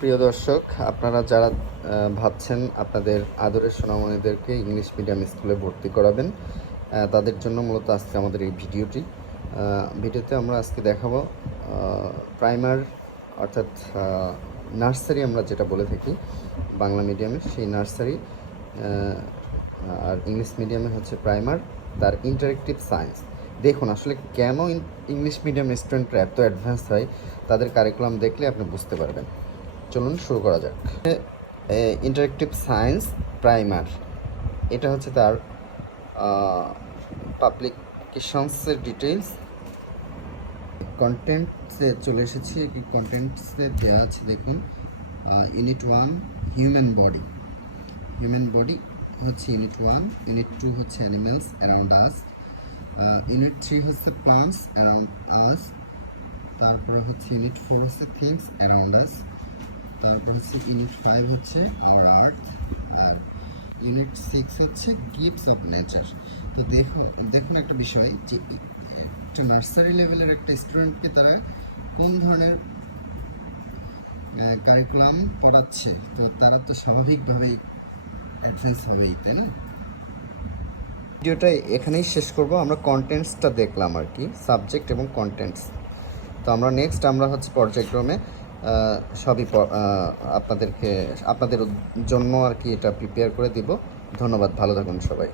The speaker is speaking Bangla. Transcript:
প্রিয় দর্শক, আপনারা যারা ভাবছেন আপনাদের আদরের সোনামণিদেরকে ইংলিশ মিডিয়াম স্কুলে ভর্তি করাবেন, তাদের জন্য মূলত আজকে আমাদের এই ভিডিওতে আমরা আজকে দেখাবো প্রাইমার অর্থাৎ নার্সারি আমরা যেটা বলে থাকি বাংলা মিডিয়ামে, সেই নার্সারি আর ইংলিশ মিডিয়ামে হচ্ছে প্রাইমার, তার ইন্টারেক্টিভ সায়েন্স। দেখুন আসলে কেন ইংলিশ মিডিয়াম স্টুডেন্টরা এত অ্যাডভান্স হয়, তাদের কারিকুলাম দেখলে আপনি বুঝতে পারবেন। চলুন শুরু করা যাক। ইন্টারেক্টিভ সায়েন্স প্রাইমার, এটা হচ্ছে তার পাবলিকেশনসের ডিটেলস। কন্টেন্টসে চলে এসেছি, কি কন্টেন্টসে দেওয়া আছে দেখুন। ইউনিট 1 হিউম্যান বডি হচ্ছে ইউনিট 1, ইউনিট 2 হচ্ছে অ্যানিমেলস অ্যারাউন্ড আস, ইউনিট 3 হচ্ছে প্লান্টস অ্যারাউন্ড আস, তারপরে হচ্ছে ইউনিট 4 হচ্ছে থিংস অ্যারাউন্ড আস, তারপর হচ্ছে ইউনিট 5 হচ্ছে আওয়ার আর্থ, আর ইউনিট 6 হচ্ছে গিফটস অফ নেচার। তো দেখুন একটা বিষয় যে একটা নার্সারি লেভেলের একটা স্টুডেন্টকে তারা কোন ধরনের কারিকুলাম পড়াচ্ছে, তো তারা তো স্বাভাবিকভাবেই অ্যাডভান্স হবেই, তাই না? ভিডিওটা এখানেই শেষ করব। আমরা কন্টেন্টসটা দেখলাম আর কি, সাবজেক্ট এবং কন্টেন্টস। তো আমরা নেক্সট হচ্ছে পর্যায়ক্রমে সবই আপনাদের জন্য আর কি এটা প্রিপেয়ার করে দিব। ধন্যবাদ, ভালো থাকুন সবাই।